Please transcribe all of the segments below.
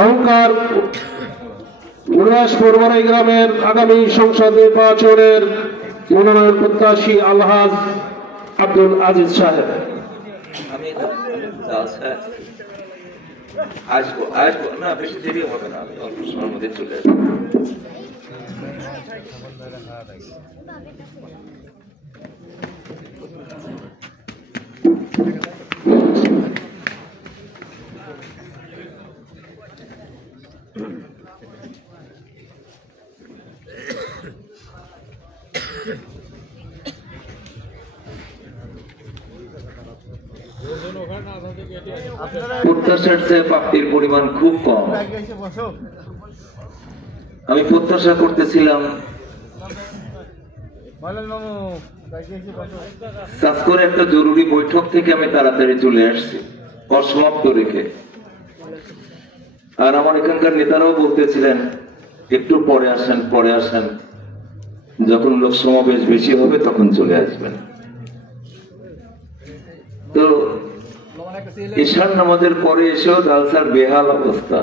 অহংকার উল্লাসপুরবাড়ি গ্রামের আগামী সংসদ নির্বাচনের মনোনয়ন প্রত্যাশী আলহাজ আব্দুল আজিজ সাহেব। আসবো না, বেশি দেরি হবে না, আমি অল্প সময়ের মধ্যে চলে আসবো। প্রত্যাশার চেয়ে প্রাপ্তির পরিমাণ খুব কম। আমি প্রত্যাশা করতেছিলাম করে একটা জরুরি বৈঠক থেকে আমি তাড়াতাড়ি চলে আসছি অসমাপ্ত রেখে, আর আমার এখানকার নেতারাও বলতেছিলেন একটু পরে আসেন, যখন লোক সমাবেশ বেশি হবে তখন চলে আসবেন। তো ঈশান নামাজের পরে এসেও জালসার বেহাল অবস্থা,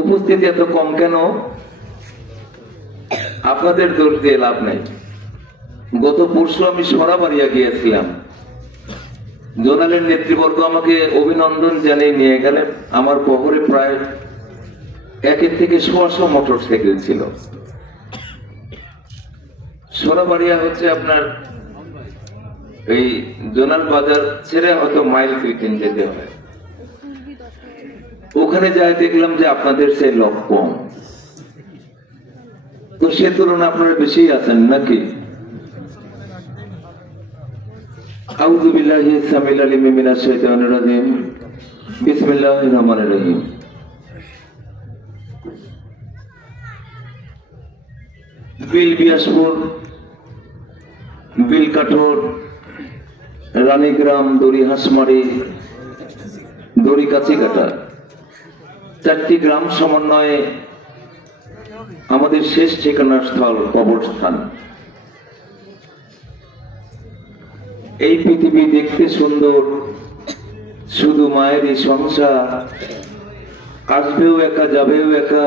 উপস্থিতি এত কম কেন? আপনাদের দোষ দিয়ে লাভ নাই। গত পরশু আমি সরাবাড়িয়া গিয়েছিলাম, জোনালের নেতৃবর্গ আমাকে অভিনন্দন জানিয়ে নিয়ে গেলেন। আমার বহরে প্রায় 1 থেকে 100 মোটরসাইকেল ছিল। সরাবাড়িয়া হচ্ছে আপনার এই জোনাল বাজার ছেড়ে হয়তো মাইল 15 যেতে হয়। ওখানে যাই দেখলাম যে আপনাদের সেই লোক কম, তো সে তুলনা আপনারা বেশি আছেন নাকি? আউযু বিল্লাহি সামিল আলিম মিনাশ শাইতানির রাজিম, বিসমিল্লাহির রহমানির রহিম। বিল বিয়াসপুর, বিল কাঠোর, রানীগ্রাম, দড়ি হাঁসমারি, দড়ি কাছিকাটা, 4টি গ্রাম সমন্বয়ে আমাদের শেষ ঠিকানার স্থল কবরস্থান। এই পৃথিবী দেখতে সুন্দর, শুধু মায়েরই সংসার, আসবেও একা যাবেও একা,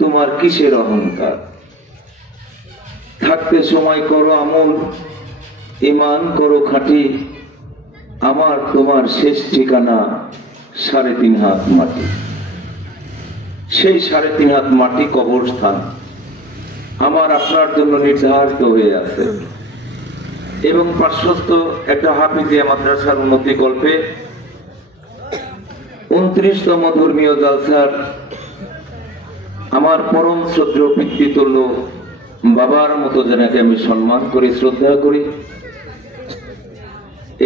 তোমার কিসের অহংকার? থাকতে সময় করো আমল, ঈমান করো খাঁটি, আমার তোমার শেষ ঠিকানা 3.5 হাত মাটি। সেই 3.5 হাত মাটি কবরস্থান আমার আপনার জন্য নির্ধারিত হয়ে আছে। এবং পার্শ্বস্থ একটা হাফিজিয়া মাদ্রাসার উন্নতি কল্পে 29তম ধর্মীয় জালসার আমার পরম শ্রদ্ধেয় পিতৃতুল্য বাবার মতো যেনাকে আমি সম্মান করি, শ্রদ্ধা করি,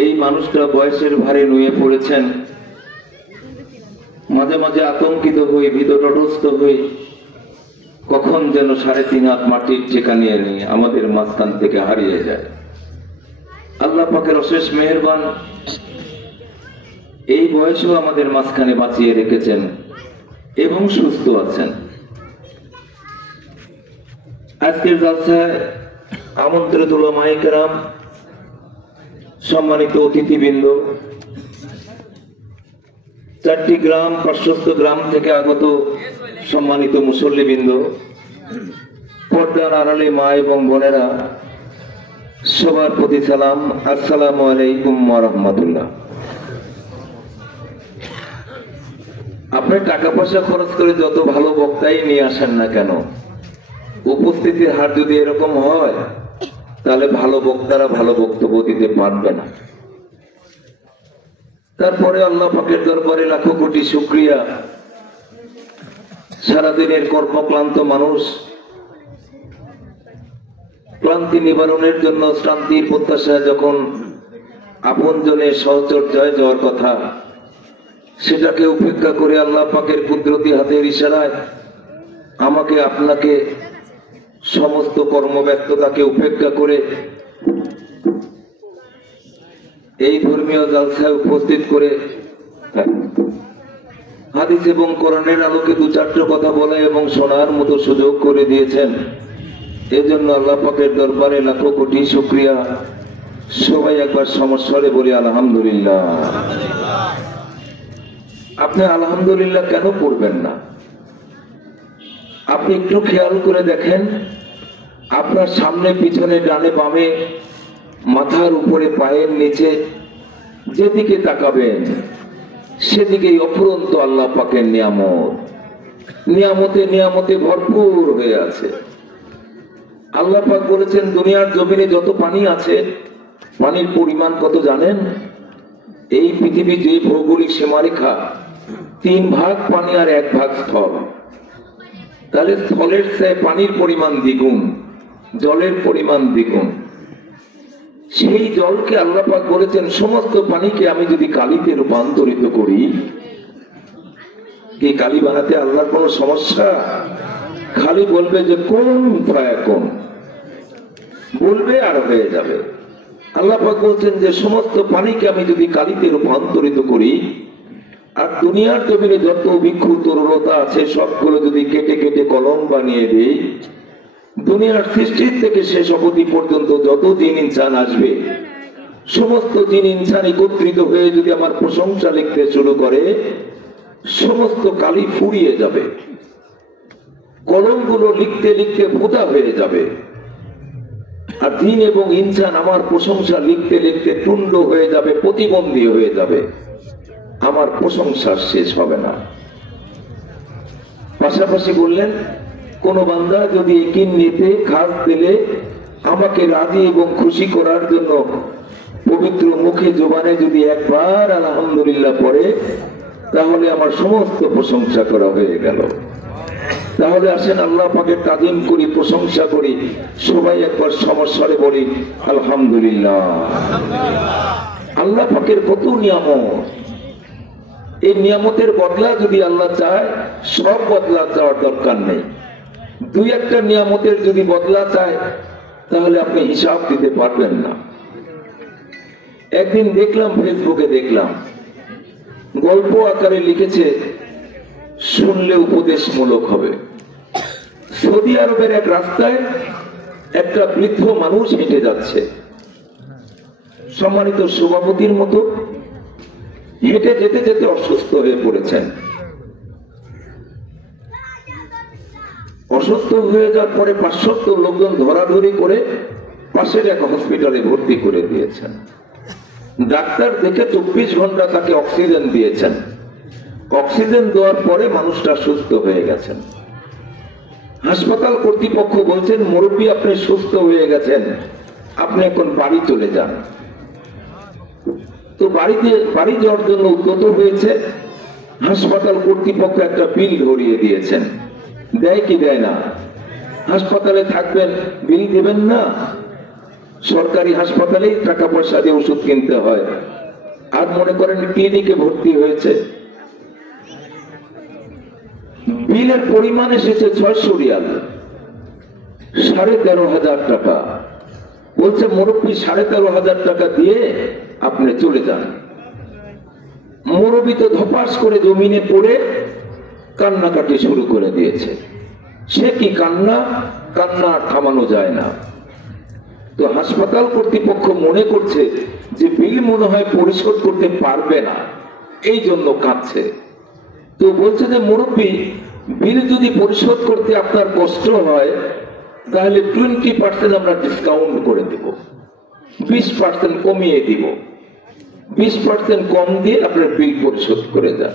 এই মানুষটা বয়সের ভারে নুয়ে পড়েছেন। মাঝে মাঝে আতঙ্কিত হই, ভীতটস্থ হই, কখন যেন 3.5 হাত মাটির ঠেকা নিয়ে আমাদের মাঝখান থেকে হারিয়ে যায়। আল্লাহ পাকের অশেষ মেহেরবান, এই বয়সেও আমাদের মাঝখানে বাঁচিয়ে রেখেছেন এবং সুস্থ আছেন। আজকের জালসায় আমন্ত্রিত উলামায়ে কেরাম, সম্মানিত অতিথিবৃন্দ, 4টি গ্রাম, পার্শ্বস্থ গ্রাম থেকে আগত সম্মানিত মুসল্লিবৃন্দ, পর্দার আড়ালে মা এবং বোনেরা, সবার প্রতি সালাম, আসসালামু আলাইকুম ওয়া রাহমাতুল্লাহ। আপনি টাকা পয়সা খরচ করে যত ভালো বক্তাই নিয়ে আসেন না কেন, উপস্থিতির হার যদি এরকম হয় তাহলে ভালো বক্তারা ভালো বক্তব্য দিতে পারবে না। তারপরে আল্লাহ পাকের দরবারে লাখো কোটি শুকরিয়া, সারাদিনের কর্মক্লান্ত মানুষ ক্লান্তি নিবারণের জন্য শান্তির প্রত্যাশা যখন আপনজনের সহচর্যায় যাওয়ার কথা, সেটাকে উপেক্ষা করে আল্লাহ পাকের কুদরতি হাতের ইশারায় আমাকে আপনাকে সমস্ত কর্মব্যস্ততাকে উপেক্ষা করে এই ধর্মীয় জালসায় উপস্থিত করে হাদিস এবং কোরআনের আলোকে 2-4টা কথা বলা এবং শোনার মতো সুযোগ করে দিয়েছেন। এজন্য আল্লাহ পাকের দরবারে লাখো কোটি শুকরিয়া। সবাই একবার সমস্বরে বলি আলহামদুলিল্লাহ। আপনি আলহামদুলিল্লাহ কেন পড়বেন না? আপনি একটু খেয়াল করে দেখেন, আপনার সামনে পিছনে ডানে বামে মাথার উপরে পায়ের নিচে যেদিকে তাকাবেন সেদিকেই অফুরন্ত আল্লাহ পাকের নিয়ামত, নিয়ামতে নিয়ামতে ভরপুর হয়ে আছে। আল্লাহ পাক বলেছেন দুনিয়ার জমিনে যত পানি আছে, পানির পরিমাণ কত জানেন? এই পৃথিবীর যে ভৌগোলিক সীমারেখা, 3 ভাগ পানি আর 1 ভাগ স্থল। তাহলে স্থলের চেয়ে পানির পরিমাণ দ্বিগুণ, জলের পরিমাণ দ্বিগুণ। সেই জলকে আল্লাহ পাক বলেছেন সমস্ত পানিকে আমি যদি কালিতে রূপান্তরিত করি, কি কালি বানাতে আল্লাহর কোনো সমস্যা? খালি বলবে যে কোন ফায়াকুন, বলবে আর হয়ে যাবে। আল্লাহ পাক বলছেন যে সমস্ত পানিকে আমি যদি কালিতে রূপান্তরিত করি, আর দুনিয়ার জমিনে যত বৃক্ষ তরুলতা আছে সবগুলো যদি কেটে কেটে কলম বানিয়ে দেই, দুনিয়ার সৃষ্টির থেকে শেষ অবধি পর্যন্ত যত জিন ইনসান আসবে, সমস্ত জিন ইনসান একত্রিত হয়ে যদি আমার প্রশংসা লিখতে শুরু করে, সমস্ত কালি ফুরিয়ে যাবে, কলমগুলো লিখতে লিখতে ভুতা হয়ে যাবে। আর জিন এবং ইনসান আমার প্রশংসা লিখতে লিখতে টুন্ড হয়ে যাবে, প্রতিবন্ধী হয়ে যাবে, আমার প্রশংসা শেষ হবে না। পাশাপাশি বললেন কোন বান্দা যদি একিন নিতে খাস দিলে আমাকে রাজি এবং খুশি করার জন্য পবিত্র মুখে জবানে যদি একবার আলহামদুলিল্লাহ পড়ে, তাহলে আমার সমস্ত প্রশংসা করা হয়ে গেল। তাহলে আসেন আল্লাহ পাকের তাজিম করি, প্রশংসা করি, সবাই একবার সমস্যারে বলি আলহামদুলিল্লাহ। আল্লাহ পাকের কত নিয়ামত, এই নিয়ামতের বদলা যদি আল্লাহ চায়, সব বদলা চাওয়ার দরকার নেই। 2-1টা নিয়ামতের যদি বদলা চায় তাহলে আপনি হিসাব দিতে পারবেন না। একদিন দেখলাম, ফেসবুকে দেখলাম, গল্প আকারে লিখেছে, শুনলে উপদেশমূলক হবে। সৌদি আরবের এক রাস্তায় একটা বৃদ্ধ মানুষ হেঁটে যাচ্ছে, সম্মানিত সভাপতির মতো হেঁটে যেতে যেতে অসুস্থ হয়ে পড়েছেন। অসুস্থ হয়ে যাওয়ার পরে 500 লোকজন ধরাধরি করে পাশের এক হসপিটালে ভর্তি করে দিয়েছেন। ডাক্তার দেখে 24 ঘন্টা তাকে অক্সিজেন দিয়েছেন। অক্সিজেন দেওয়ার পরে মানুষটা সুস্থ হয়ে গেছেন। হাসপাতাল কর্তৃপক্ষ বলছেন, মুরব্বী আপনি সুস্থ হয়ে গেছেন, আপনি এখন বাড়ি চলে যান। তো বাড়ি যাওয়ার জন্য উদ্যত হয়েছে। হাসপাতাল কর্তৃপক্ষ একটা বিল ধরিয়ে দিয়েছেন। দেয় কি দেয় না? হাসপাতালে থাকবেন, বিল দেবেন না? সরকারি হাসপাতালেই টাকা পয়সা দিয়ে ওষুধ কিনতে হয়। আর মনে করেন ক্লিনিকে ভর্তি হয়েছে, বিলের পরিমাণ এসেছে 600 রিয়াল, 13,500 টাকা। বলছে মুরব্বী 13,500 টাকা দিয়ে আপনি চলে যান। মুরব্বী তো ধপাস করে জমিনে পড়ে কান্নাকাটি শুরু করে দিয়েছে। সে কি কান্না, কান্না থামানো যায় না। তো হাসপাতাল কর্তৃপক্ষ মনে করছে যে বিল মনে হয় পরিশোধ করতে পারবে না, এই জন্য কাঁদছে। তো বলছে যে মুরব্বী, বিল যদি পরিশোধ করতে আপনার কষ্ট হয় তাহলে 20% আমরা ডিসকাউন্ট করে দেব, 20% কমিয়ে দিব, 20% কম দিয়ে আপনার বিল পরিশোধ করে যান।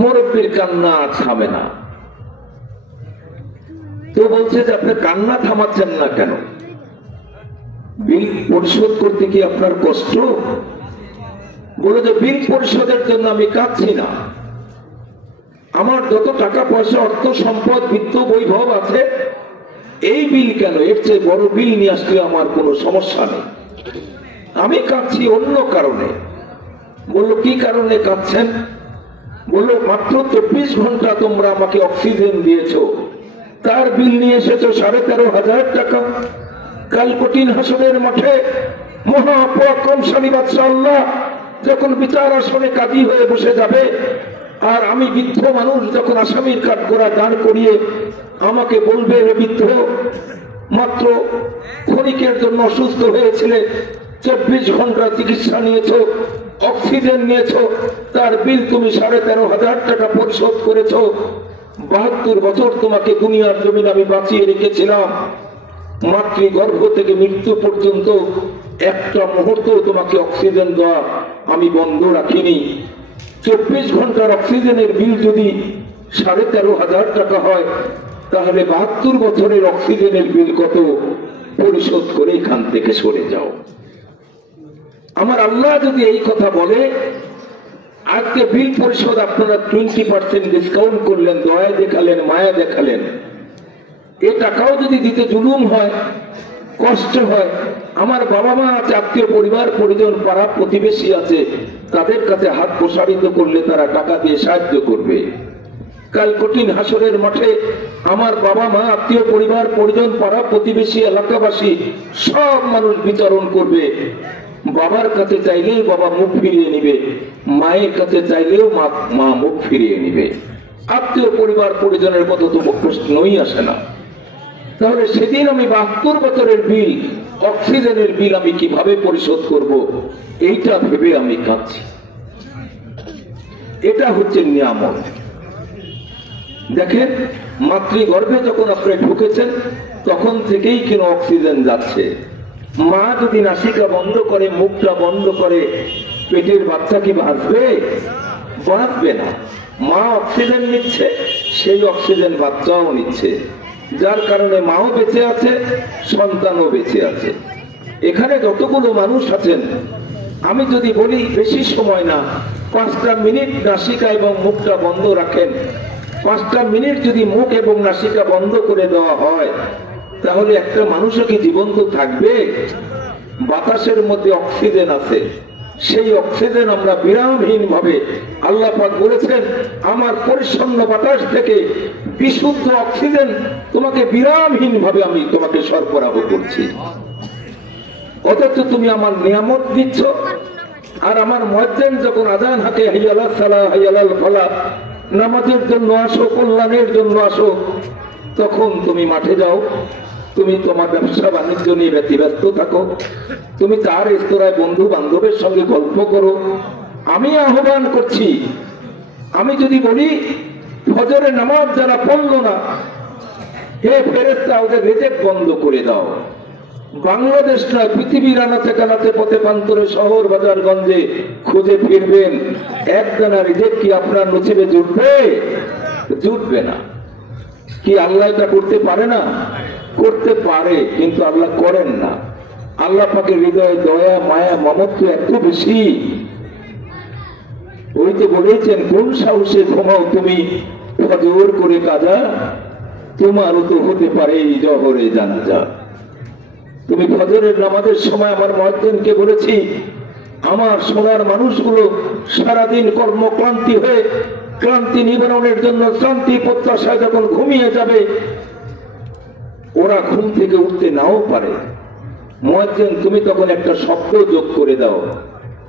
মুরব্বীর কান্না আর থামে না। তো বলছে যে আপনি কান্না থামাচ্ছেন না কেন? বিল পরিশোধ করতে কি আপনার কষ্ট? বলে যে বিল পরিশোধের জন্য আমি কাঁদছি না, আমার যত টাকা পয়সা অর্থ সম্পদ বিত্ত বৈভব আছে, এই বিল কেন, এর চেয়ে বড় বিল নিয়ে আসলে আমার কোনো সমস্যা নেই। আমি কাঁদছি অন্য কারণে। বললো কি কারণে কাঁদছেন? বললো মাত্র 24 ঘন্টা তোমরা আমাকে অক্সিজেন দিয়েছো, তার বিল নিয়ে এসেছো 13,500 টাকা। কাল কঠিন হাসরের মাঠে মহাপরাক্রমশালী বাদশা আল্লাহ যখন বিচার আসনে কাজী হয়ে বসে যাবে, আর আমি বৃদ্ধ মানুষ যখন আসামির কাঠগড়া দাঁড় করিয়ে আমাকে বলবে, হে বৃদ্ধ, মাত্র ক্ষণিকের জন্য অসুস্থ হয়েছিলে, 24 ঘন্টা চিকিৎসা নিয়েছো, অক্সিজেন নিয়েছো, তার বিল তুমি 13,500 টাকা পরিশোধ করেছো। 72 বছর তোমাকে দুনিয়ার জমিন আমি বাঁচিয়ে রেখেছিলাম। মাতৃগর্ভ থেকে মৃত্যু পর্যন্ত একটা মুহূর্ত তোমাকে অক্সিজেন দেওয়া আমি বন্ধ রাখিনি। 24 ঘন্টার অক্সিজেনের বিল যদি 13,500 টাকা হয়, তাহলে 72 বছরের অক্সিজেনের বিল কত পরিশোধ করে এখান থেকে সরে যাও। আমার আল্লাহ যদি এই কথা বলে, আজকে বিল পরিশোধ আপনারা 20% ডিসকাউন্ট করলেন, দয়া দেখালেন, মায়া দেখালেন, এ টাকাও যদি দিতে জুলুম হয়, কষ্ট হয়, আমার বাবা মা আছে, আত্মীয় পরিবার পরিজন পাড়া প্রতিবেশী আছে, তাদের কাছে হাত প্রসারিত করলে তারা টাকা দিয়ে সাহায্য করবে। কাল কঠিন হাসরের মাঠে আমার বাবা মা আত্মীয় পরিবার পরিজন পাড়া প্রতিবেশী এলাকাবাসী সব মানুষ বিতরণ করবে। বাবার কাছে চাইলেও বাবা মুখ ফিরিয়ে নিবে, মায়ের কাছে চাইলেও মা মুখ ফিরিয়ে নিবে। আত্মীয় পরিবার পরিজনের মতো তো প্রশ্নই আসে না। তাহলে সেদিন আমি 72 বছরের বিল, অক্সিজেনের বিল আমি কিভাবে পরিশোধ করব, এইটা ভেবে আমি কাঁদছি। এটা হচ্ছে নিয়ামত। দেখেন, মাতৃগর্ভে যখন আপনি ঢুকেছেন তখন থেকেই কেন অক্সিজেন যাচ্ছে। মা যদি নাসিকা বন্ধ করে, মুখটা বন্ধ করে, পেটের বাচ্চা কি বাঁচবে? বাঁচবে না। মা অক্সিজেন নিচ্ছে, সেই অক্সিজেন বাচ্চাও নিচ্ছে, যার কারণে মাও বেঁচে আছে, সন্তানও বেঁচে আছে। এখানে যতগুলো মানুষ আছেন, আমি যদি বলি বেশি সময় না, 5টা মিনিট নাসিকা এবং মুখটা বন্ধ রাখেন, 5টা মিনিট যদি মুখ এবং নাসিকা বন্ধ করে দেওয়া হয়, তাহলে একটা মানুষও কি জীবন্ত থাকবে? বাতাসের মধ্যে অক্সিজেন আছে, সেই অক্সিজেন আমরা বিরামহীন ভাবে, আল্লাহ পাক বলেছেন আমার পরিচ্ছন্ন বাতাস থেকে বিশুদ্ধ অক্সিজেন তোমাকে বিরামহীন ভাবে আমি তোমাকে সরবরাহ করছি। অথচ তুমি আমার নিয়ামত দিচ্ছ, আর আমার মুয়াজ্জিন যখন আযান হাঁকে হাইয়া আলাস সালাহ হাইয়া আলাল ফালাহ, নামাজের জন্য আসো, কল্যাণের জন্য আসো, তখন তুমি মাঠে যাও, তুমি তোমার ব্যবসা বাণিজ্য নিয়ে ব্যতিব্যস্ত থাকো, তুমি তার রেস্তোরাঁয় বন্ধু বান্ধবের সঙ্গে গল্প করো। আমি আহ্বান করছি, আমি যদি বলি ফজরের নামাজ যারা পড়লো না, হে ফেরেশতা ওদের রিজেক্ট বন্ধ করে দাও। বাংলাদেশ নয়, পৃথিবীর আনাচে কানাচে পথে প্রান্তরে শহর বাজার গঞ্জে খুঁজে ফিরবেন, একদানা রিজেক্ট কি আপনার নসিবে জুটবে? জুটবে না। কি আল্লাহ এটা করতে পারে না? করতে পারে, কিন্তু আল্লাহ করেন না। আল্লাহ পাকের হৃদয়ে দয়া মায়া মমত্ব এত বেশি। ওই তো বলেছেন, কোন সাহসে ঘুমাও তুমি ফজর করে কাজা, তোমারও তো হতে পারে এই জহরে জানাজা। তুমি ফজরের নামাজের সময় আমার মুয়াজ্জিনকে বলেছি, আমার সোনার মানুষগুলো সারাদিন কর্মক্লান্তি হয়ে ক্লান্তি নিবারণের জন্য শান্তি প্রত্যাশায় যখন ঘুমিয়ে যাবে, ওরা ঘুম থেকে উঠতে নাও পারে, মুয়াজ্জিন তুমি তখন একটা শব্দ যোগ করে দাও,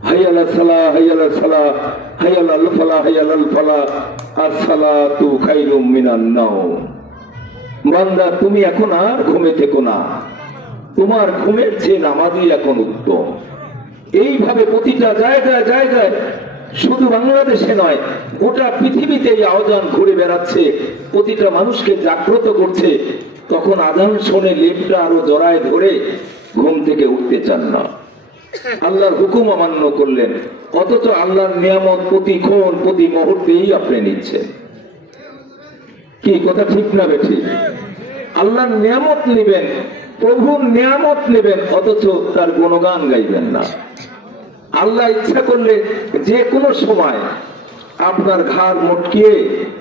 হাইয়া আলাস সালাহ হাইয়া আলাস সালাহ হাইয়া আলাল ফালাহ হাইয়া আলাল ফালাহ আস-সালাতু খায়রুম মিনান নাওম। বান্দা তুমি এখন আর ঘুমে থেকো না, তোমার ঘুমের চেয়ে নামাজই এখন উত্তম। এইভাবে প্রতিটা জায়গায় জায়গায়, শুধু বাংলাদেশে নয়, গোটা পৃথিবীতে এই আজান ঘুরে বেড়াচ্ছে, প্রতিটা মানুষকে জাগ্রত করছে। তখন আজান শুনে লেপটা আরো জড়ায় ধরে ঘুম থেকে উঠতে চান না, আল্লাহর হুকুম অমান্য করলেন। অথচ আল্লাহর নিয়ামত প্রতিক্ষণ প্রতি মুহূর্তেই আপনি নিচ্ছেন। কি কথা ঠিক না বেঠিক? আল্লাহর নিয়ামত নেবেন, প্রভুর নিয়ামত নেবেন, অথচ তার গুণগান গাইবেন না। আল্লাহ ইচ্ছা করলে যে কোনো সময় আপনার ঘাড় মটকিয়ে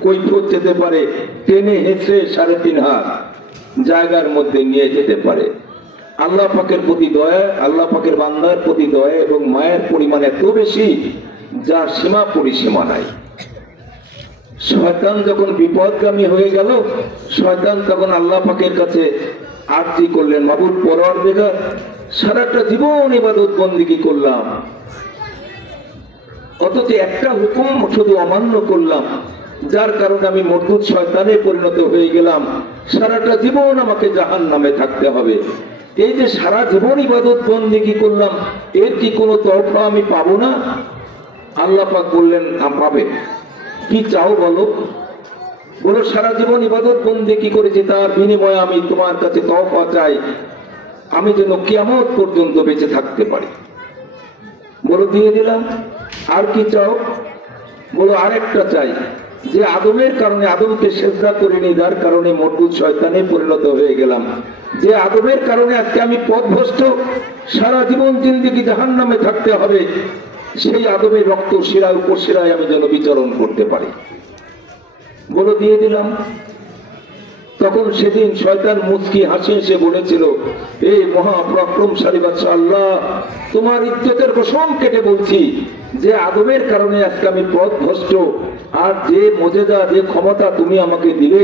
কৈফিয়ত যেতে পারে, টেনে হেঁচড়ে 3.5 হাত জায়গার মধ্যে নিয়ে যেতে পারে। আল্লাহ পাকের প্রতি দয়া, আল্লাহ পাকের বান্দার প্রতি দয়া এবং মায়ের পরিমাণ এত বেশি, যার সীমা পরিসীমা নাই। শয়তান যখন বিপদগামী হয়ে গেল, শয়তান তখন আল্লাহ পাকের কাছে আরজি করলেন, মাবুদ পরওয়ারদিগার, সারাটা জীবন ইবাদত বন্দেগী করলাম, অথচ একটা হুকুম শুধু অমান্য করলাম, যার কারণে আমি মরদুদ শয়তানে পরিণত হয়ে গেলাম, সারাটা জীবন আমাকে জাহান্নামে থাকতে হবে। এই যে সারা জীবন ইবাদত বন্দেগী করলাম, এর কি কোনো তরফা আমি পাবো না? আল্লাহ পাক বললেন পাবে। কি চাও বলো? বলো সারা জীবন ইবাদত বন্দেগী করেছি, তার বিনিময়ে আমি তোমার কাছে তওবা চাই, আমি যেন কিয়ামত পর্যন্ত বেঁচে থাকতে পারি। বলো দিয়ে দিলাম। আর কি চাও? বলো আরেকটা চাই, যে আদমের কারণে আদমকে সেজদা করিনি, যার কারণে মরদুদ শয়তানে পরিণত হয়ে গেলাম, যে আদমের কারণে আজকে আমি পথভ্রষ্ট, সারা জীবন জিন্দেগি জাহান্নামে থাকতে হবে, সেই আদমের রক্ত শিরায় উপশিরায় আমি যেন বিচরণ করতে পারি। বলো দিয়ে দিলাম। তখন সেদিন শয়তান মুচকি হাসি হেসে বলেছিল, এই মহাপরাক্রমশালী বাদশা আল্লাহ, তোমার ইজ্জতের কসম কেটে বলছি, যে আদমের কারণে আজকে আমি পথভ্রষ্ট, আর যে মজেদা যে ক্ষমতা তুমি আমাকে দিলে,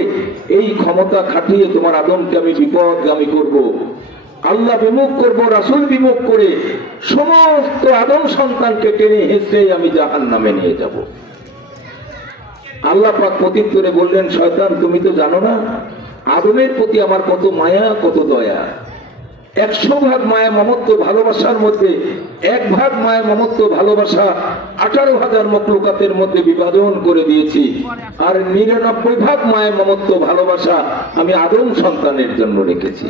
এই ক্ষমতা খাটিয়ে তোমার আদমকে আমি বিপদগামী করব, আল্লাহ বিমুখ করব, রাসূল বিমুখ করে সমস্ত আদম সন্তানকে টেনে হেসে আমি জাহান্নামে নিয়ে যাব। আল্লাহ পাক প্রত্যুত্তরে বললেন, শয়তান তুমি তো জানো না আদমের প্রতি আমার কত মায়া কত দয়া। 100 ভাগ মায়া মমত্ব ভালোবাসার মধ্যে 1 ভাগ মায়া মমত্ব ভালোবাসা 18,000 মখলুকাতের মধ্যে বিভাজন করে দিয়েছি, আর 99 ভাগ মায়া মমত্ব ভালোবাসা আমি আদম সন্তানের জন্য রেখেছি।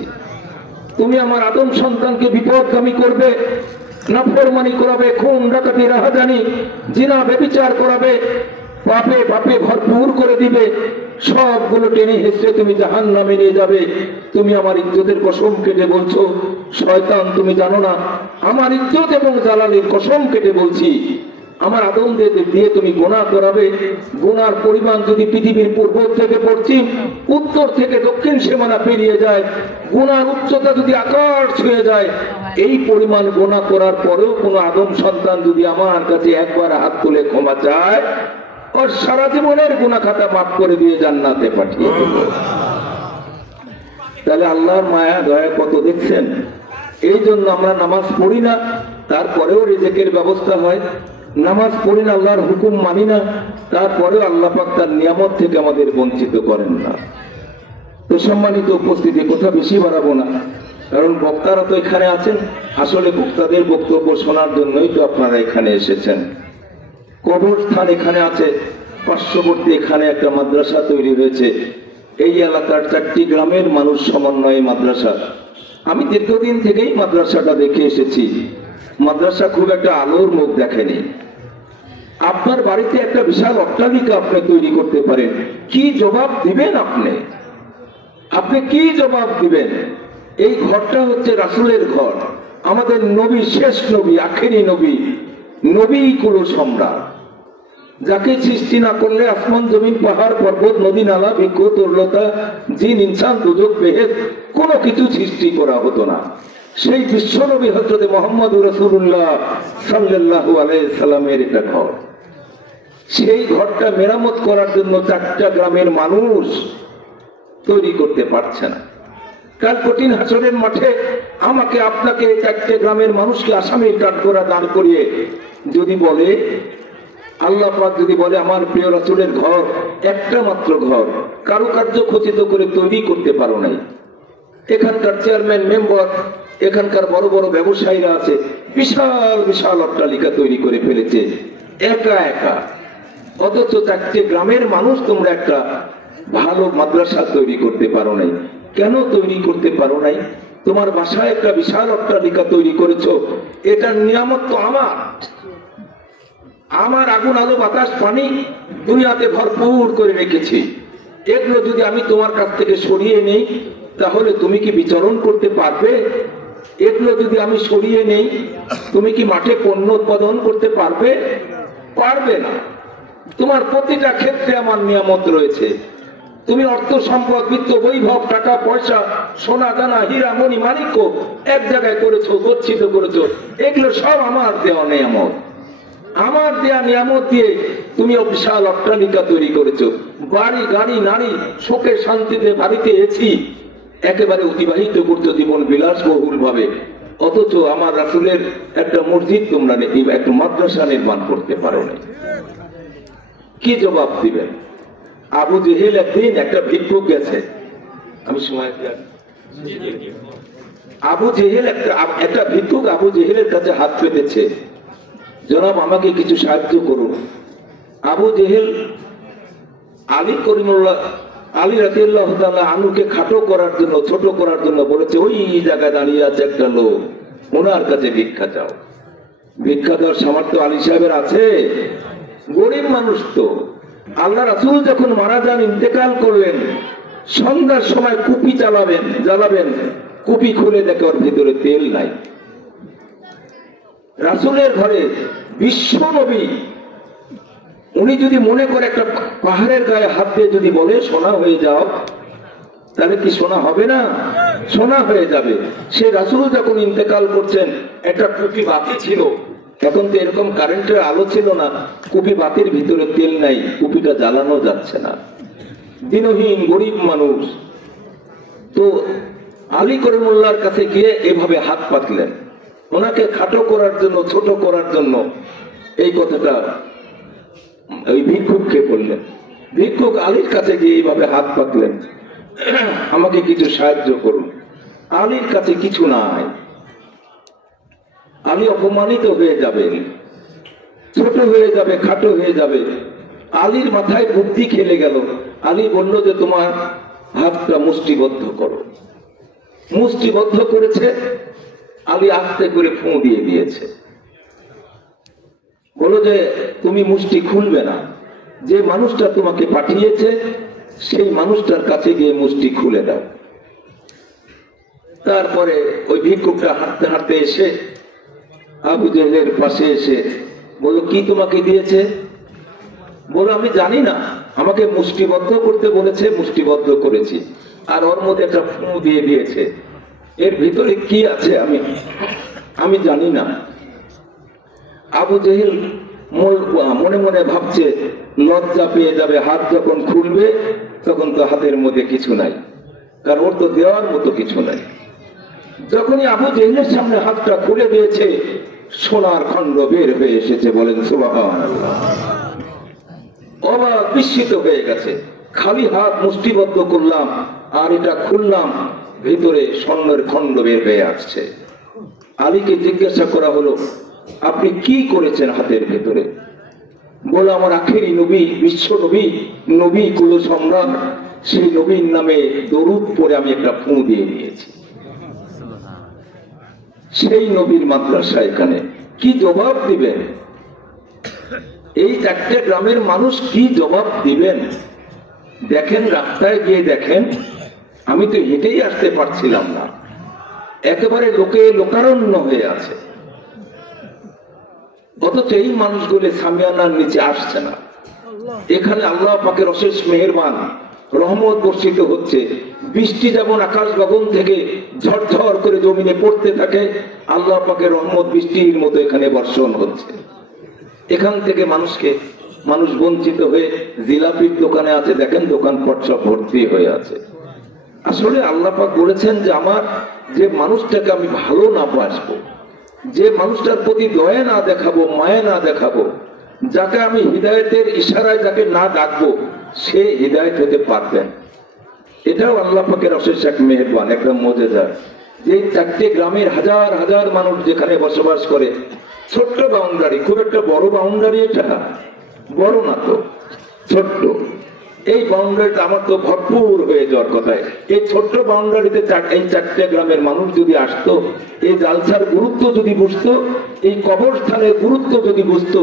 তুমি আমার আদম সন্তানকে বিপদগামী করবে, নাফরমানি করাবে, খুন ডাকাতি রাহাজানি জিনা ব্যভিচার করাবে, পাপে পাপে ভরপুর করে দিবে, সবগুলো টেনে হেসে তুমি জাহান্নামে নিয়ে যাবে। তুমি আমার ইজ্জতের কসম কেটে বলছো, শয়তান তুমি জানো না আমার ইজ্জত এবং জালালের কসম কেটে বলছি, আমার আদম দিয়ে তুমি গুনাহ করাবে। গুনার পরিমাণ যদি পৃথিবীর পূর্ব থেকে পশ্চিম, উত্তর থেকে দক্ষিণ সীমানা পেরিয়ে যায়, গুনার উচ্চতা যদি আকাশ ছুঁয়ে যায়, এই পরিমাণ গুনাহ করার পরেও কোনো আদম সন্তান যদি আমার কাছে একবার হাত তুলে ক্ষমা চায়, ওর সারা জীবনের গুনাহ খাতা মাফ করে দিয়ে জান্নাতে পাঠিয়ে দেব। তাহলে আল্লাহর মায়া দয়া কত দেখছেন। এই জন্য আমরা নামাজ পড়ি না, তারপরেও রিজেকের ব্যবস্থা হয়। নামাজ পড়ি না, আল্লাহর হুকুম মানি না, তারপরেও আল্লাহ পাক তার নিয়ামত থেকে আমাদের বঞ্চিত করেন না। তো সম্মানিত উপস্থিতি, কথা বেশি বাড়াবো না, কারণ বক্তারা তো এখানে আছেন, আসলে বক্তাদের বক্তব্য শোনার জন্যই তো আপনারা এখানে এসেছেন। কবরস্থান এখানে আছে, পার্শ্ববর্তী এখানে একটা মাদ্রাসা তৈরি হয়েছে, এই এলাকার 4টি গ্রামের মানুষ সমন্বয়ে মাদ্রাসা। আমি দীর্ঘদিন থেকেই মাদ্রাসাটা দেখে এসেছি। মাদ্রাসা খুব একটা আলোর মুখ দেখেনি। আপনার বাড়িতে একটা বিশাল অট্টালিকা আপনি তৈরি করতে পারেন, কি জবাব দিবেন আপনি? আপনি কি জবাব দিবেন? এই ঘরটা হচ্ছে রাসূলের ঘর, আমাদের নবী, শেষ নবী, আখেরি নবী, নবী কুল সম্রাট, যাকে সৃষ্টি না করলে আসমান জমিন পাহাড় পর্বত নদী নালা বৃক্ষ তরলতা জিন ইনসান দুজক বেহেশত কোনো কিছু সৃষ্টি করা হতো না। সেই বিশ্বনবী হযরত মুহাম্মদ রাসূলুল্লাহ সাল্লাল্লাহু আলাইহি সাল্লামের এটা ঘর। সেই ঘরটা মেরামত করার জন্য 4টা গ্রামের মানুষ তৈরি করতে পারছে না। কাল কঠিন হাসরের মাঠে আমাকে আপনাকে 4টে গ্রামের মানুষকে আসামির কাঠগড়া দাঁড় করিয়ে যদি বলে, আল্লাহ পাক যদি বলে আমার প্রিয় রাসূলের ঘর একটা মাত্র ঘর, কারুকার্য খচিত করে তৈরি করতে পারো নাই, এখানকার চেয়ারম্যান মেম্বার, এখানকার বড় বড় ব্যবসায়ীরা আছে, বিশাল বিশাল অট্টালিকা তৈরি করে ফেলেছে একা একা, অথচ 4টে গ্রামের মানুষ তোমরা একটা ভালো মাদ্রাসা তৈরি করতে পারো নাই। কেন তৈরি করতে পারো নাই? তোমার বাসায় একটা বিশাল অট্টালিকা তৈরি করেছো, এটার নিয়ামত তো আমার আগুন আলো বাতাস পানি দুনিয়াতে ভরপুর করে রেখেছি, এগুলো যদি আমি তোমার কাছ থেকে সরিয়ে নেই তাহলে তুমি কি বিচরণ করতে পারবে? এগুলো যদি আমি সরিয়ে নেই তুমি কি মাঠে পণ্য উৎপাদন করতে পারবে? পারবে না। তোমার প্রতিটা ক্ষেত্রে আমার নিয়ামত রয়েছে। তুমি অর্থ সম্পদ বিত্ত বৈভব টাকা পয়সা সোনা দানা হীরা মণি মাণিক্য এক জায়গায় করেছো, গচ্ছিত করেছো, এগুলো সব আমার দেওয়া নিয়ামত। আমার দেয়া নিয়ামত দিয়ে তুমি বিশাল অট্টালিকা তৈরি করেছো, বাড়ি গাড়ি নারী সুখে শান্তিতে বাড়িতে এসি একেবারে অতিবাহিত করছো জীবন বিলাসবহুল ভাবে, অথচ আমার রাসূলের একটা মসজিদ তোমরা একটা মাদ্রাসা নির্মাণ করতে পারো না। কি জবাব দিবেন? আবু জেহেল একদিন একটা ভিক্ষুক গেছে, আমি সময় আবু জেহেল একটা ভিক্ষুক আবু জেহেলের কাছে হাত পেতেছে, জনাব আমাকে কিছু সাহায্য করুন। আবু জেহেল আলী করিমুল্লাহ আলী রাদিয়াল্লাহু তাআলা আনুকে খাটো করার জন্য, ছোট করার জন্য বলেছে, ওই জায়গায় দাঁড়িয়ে আছে একটা লোক, ওনার কাছে ভিক্ষা চাও। ভিক্ষা দেওয়ার সামর্থ্য আলী সাহেবের আছে? গরিব মানুষ তো। আল্লাহ রাসূল যখন মারা যান, ইন্তেকাল করলেন, সন্ধ্যার সময় কুপি জ্বালাবেন, কুপি খুলে দেখে ওর ভিতরে তেল নাই। রাসূলের ঘরে বিশ্ব নবী, উনি যদি মনে করে একটা পাহাড়ের গায়ে হাত দিয়ে যদি বলে সোনা হয়ে যাও, তাহলে কি সোনা হবে না? সোনা হয়ে যাবে। সে রাসূল যখন ইন্তেকাল করছেন, একটা কুপি বাতি ছিল, তখন তো এরকম কারেন্টের আলো ছিল না, কুপি বাতির ভিতরে তেল নাই, কুপিটা জ্বালানো যাচ্ছে না, দিনহীন গরিব মানুষ। তো আলী করিমুল্লাহর কাছে গিয়ে এভাবে হাত পাতলেন, ওনাকে খাটো করার জন্য, ছোট করার জন্য এই কথাটা ওই ভিক্ষুককে বললেন। ভিক্ষুক আলীর কাছে গিয়ে এইভাবে হাত পাতলেন, আমাকে কিছু সাহায্য করুন। আলীর কাছে কিছু নাই, আলী অপমানিত হয়ে যাবেন, ছোট হয়ে যাবে, খাটো হয়ে যাবে। আলীর মাথায় বুদ্ধি খেলে গেল। আলী বলল যে তোমার হাতটা মুষ্টিবদ্ধ করো। মুষ্টিবদ্ধ করেছে, আলী আস্তে করে ফু দিয়ে দিয়েছে। বলো যে তুমি মুষ্টি খুলবে না, যে মানুষটা তোমাকে পাঠিয়েছে সেই মানুষটার কাছে গিয়ে মুষ্টি খুলে দাও। তারপরে ওই ভিক্ষুকটা হাঁটতে হাঁটতে এসে আবু জেহেলের পাশে এসে বলল, কি তোমাকে দিয়েছে? বলো আমি জানি না, আমাকে মুষ্টিবদ্ধ করতে বলেছে, মুষ্টিবদ্ধ করেছি, আর ওর মধ্যে একটা ফু দিয়ে দিয়েছে, এর ভিতরে কি আছে আমি জানি না। আবু জেহেল মনে মনে ভাবছে, লজ্জা পেয়ে যাবে, হাত যখন খুলবে তখন তো হাতের মধ্যে কিছু নাই, কারণ ওর তো দেওয়ার মতো কিছু নাই। যখনই আবু জেহেলের সামনে হাতটা খুলে দিয়েছে, সোনার খণ্ড বের হয়ে এসেছে। বলেন সুবহানাল্লাহ। অবাক বিস্মিত হয়ে গেছে, খালি হাত মুষ্টিবদ্ধ করলাম আর এটা খুললাম, ভিতরে স্বর্ণের খণ্ড বের হয়ে আসছে। আলীকে জিজ্ঞাসা করা হলো, আপনি কি করেছেন হাতের ভেতরে? বলে আমার আখেরি নবী, বিশ্ব নবী, নবী কুল সম্রাট, সেই নবীর নামে দরুদ পড়ে আমি একটা ফু দিয়ে দিয়েছি। সেই নবীর মাদ্রাসা এখানে কি জবাব দিবেন? এই চারটে গ্রামের মানুষ কি জবাব দিবেন? দেখেন, রাস্তায় গিয়ে দেখেন, আমি তো হেঁটেই আসতে পারছিলাম না, একেবারে লোকারণ্য হয়ে আছে। অথচ এই মানুষগুলো সামিয়ানার নিচে আসছে না। এখানে আল্লাহ পাকের অশেষ মেহেরবান, রহমত বর্ষিত হচ্ছে। বৃষ্টি যেমন আকাশ গগন থেকে ঝরঝর করে জমিনে পড়তে থাকে, আল্লাহ পাকের রহমত বৃষ্টির মতো এখানে বর্ষণ হচ্ছে। এখান থেকে মানুষ বঞ্চিত হয়ে জিলাপির দোকানে আছে, দেখেন দোকানপাট সব ভর্তি হয়ে আছে। আসলে আল্লাহ পাক বলেছেন যে আমার যে মানুষটাকে আমি ভালো না বাসবো, যে মানুষটার প্রতি দয়া না দেখাবো, মায়া না দেখাবো, যাকে আমি হিদায়তের ইশারায় যাকে না ডাকবো, সে হিদায়ত হতে পারবেন। এটাও আল্লাহ পাকের অশেষ এক মেহেরবান, একটা মুজিজা। যে চারটে গ্রামের হাজার হাজার মানুষ যেখানে বসবাস করে, ছোট্ট বাউন্ডারি, খুব একটা বড় বাউন্ডারি, এটা বড় না তো, ছোট্ট। এই বাউন্ডারিটা আমার তো ভরপুর হয়ে যাওয়ার কথা। এই ছোট্ট বাউন্ডারিতে এই চারটে গ্রামের মানুষ যদি আসতো, এই জালসার গুরুত্ব যদি বুঝতো, এই কবরস্থানের গুরুত্ব যদি বুঝতো,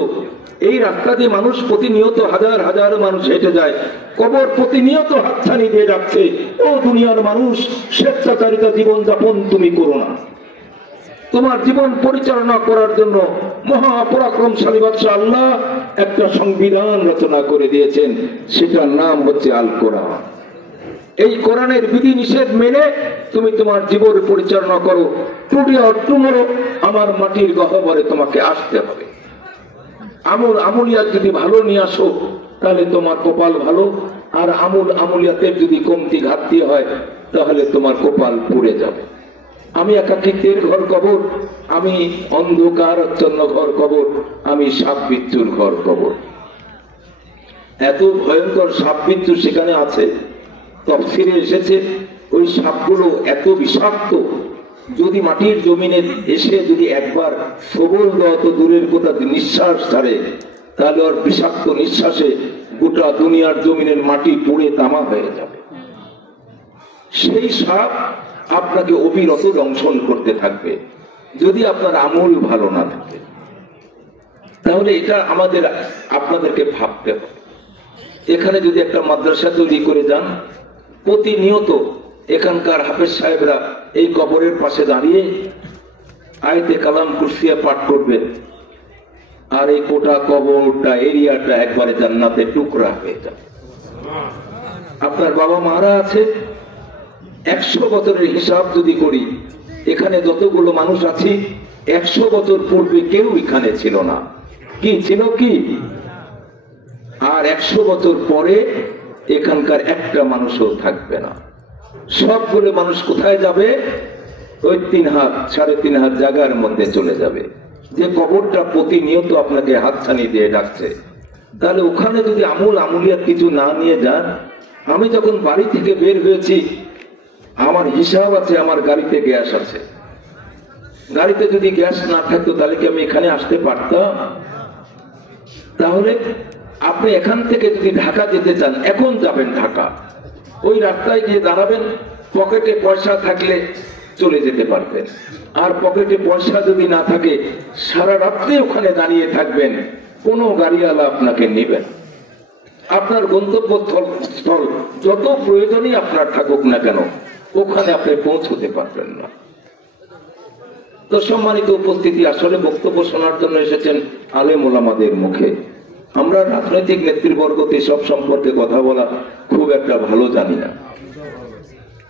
এই রাস্তা দিয়ে মানুষ প্রতিনিয়ত হাজার হাজার মানুষ হেঁটে যায়, কবর প্রতিনিয়ত হাতছানি দিয়ে যাচ্ছে, ও দুনিয়ার মানুষ, স্বেচ্ছাচারিতা জীবন যাপন তুমি করো না। তোমার জীবন পরিচালনা করার জন্য মহাপরাক্রমশালী বাদশা আল্লাহ একটা সংবিধান রচনা করে দিয়েছেন, সেটার নাম হচ্ছে আল কোরআন। এই কোরআনের বিধি নিষেধ মেনে তুমি তোমার জীবন পরিচালনা করো। টুডে অর টুমরো আমার মাটির গহ্বরে তোমাকে আসতে হবে। আমুলিয়াত যদি ভালো নিয়ে আসো তাহলে তোমার কপাল ভালো, আর আমুলিয়াতের যদি কমতি ঘাটতি হয় তাহলে তোমার কপাল পুড়ে যাবে। আমি একাকিত্বের ঘর কবর, আমি অন্ধকারাচ্ছন্ন ঘর কবর, আমি সাপ বিচ্ছুর ঘর কবর। এত ভয়ঙ্কর সাপ বিচ্ছু সেখানে আছে, তফসিরে এসেছে। ওই সাপগুলো এত বিষাক্ত যদি মাটির জমিনে এসে যদি একবার সবল দেওয়া তো দূরের কথা নিঃশ্বাস ছাড়ে, তাহলে ওর বিষাক্ত নিঃশ্বাসে গোটা দুনিয়ার জমিনের মাটি পুড়ে তামা হয়ে যাবে। সেই সাপ আপনাকে অবিরত দংশন করতে থাকবে যদি আপনার আমল ভালো না থাকে। তাহলে এটা আমাদের আপনাদেরকে ভাবতে হবে। এখানে যদি একটা মাদ্রাসা তৈরি করে যান, প্রতিনিয়ত এখানকার হাফেজ সাহেবরা এই কবরের পাশে দাঁড়িয়ে আয়াতে কালাম কুরসিয়া পাঠ করবে, আর এই কোটা কবরটা এরিয়াটা একবারে জান্নাতে টুকরা হয়ে যাবে। আপনার বাবা মারা আছে, 100 বছরের হিসাব যদি করি, এখানে যতগুলো মানুষ আছি 100 বছর পূর্বে কেউ এখানে ছিল না। কি ছিল কি? আর 100 বছর পরে এখানকার একটা মানুষও থাকবে না। সবগুলো মানুষ কোথায় যাবে? ওই 3 হাত 3.5 হাত জায়গার মধ্যে চলে যাবে, যে কবরটা প্রতিনিয়ত আপনাকে হাতছানি দিয়ে ডাকছে। তাহলে ওখানে যদি আমুলিয়াত কিছু না নিয়ে যান, আমি যখন বাড়ি থেকে বের হয়েছি আমার হিসাব আছে, আমার গাড়িতে গ্যাস আছে। গাড়িতে যদি গ্যাস না থাকতো তাহলে কি আমি এখানে আসতে পারতাম? তাহলে আপনি এখান থেকে যদি ঢাকা যেতে চান, এখন যাবেন ঢাকা, ওই রাস্তায় গিয়ে দাঁড়াবেন, পকেটে পয়সা থাকলে চলে যেতে পারবেন। আর পকেটে পয়সা যদি না থাকে, সারা রাত্রে ওখানে দাঁড়িয়ে থাকবেন, কোনো গাড়িওয়ালা আপনাকে নেবেন। আপনার গন্তব্য স্থল যত প্রয়োজনই আপনার থাকুক না কেন, ওখানে আপনি পৌঁছতে পারবেন না। তো সম্মানিত উপস্থিতি, আসলে বক্তব্য শোনার জন্য এসেছেন আলেম ওলামাদের মুখে। আমরা রাজনৈতিক নেতৃবর্গতে সব সম্পর্কে কথা বলা খুব একটা ভালো জানি না।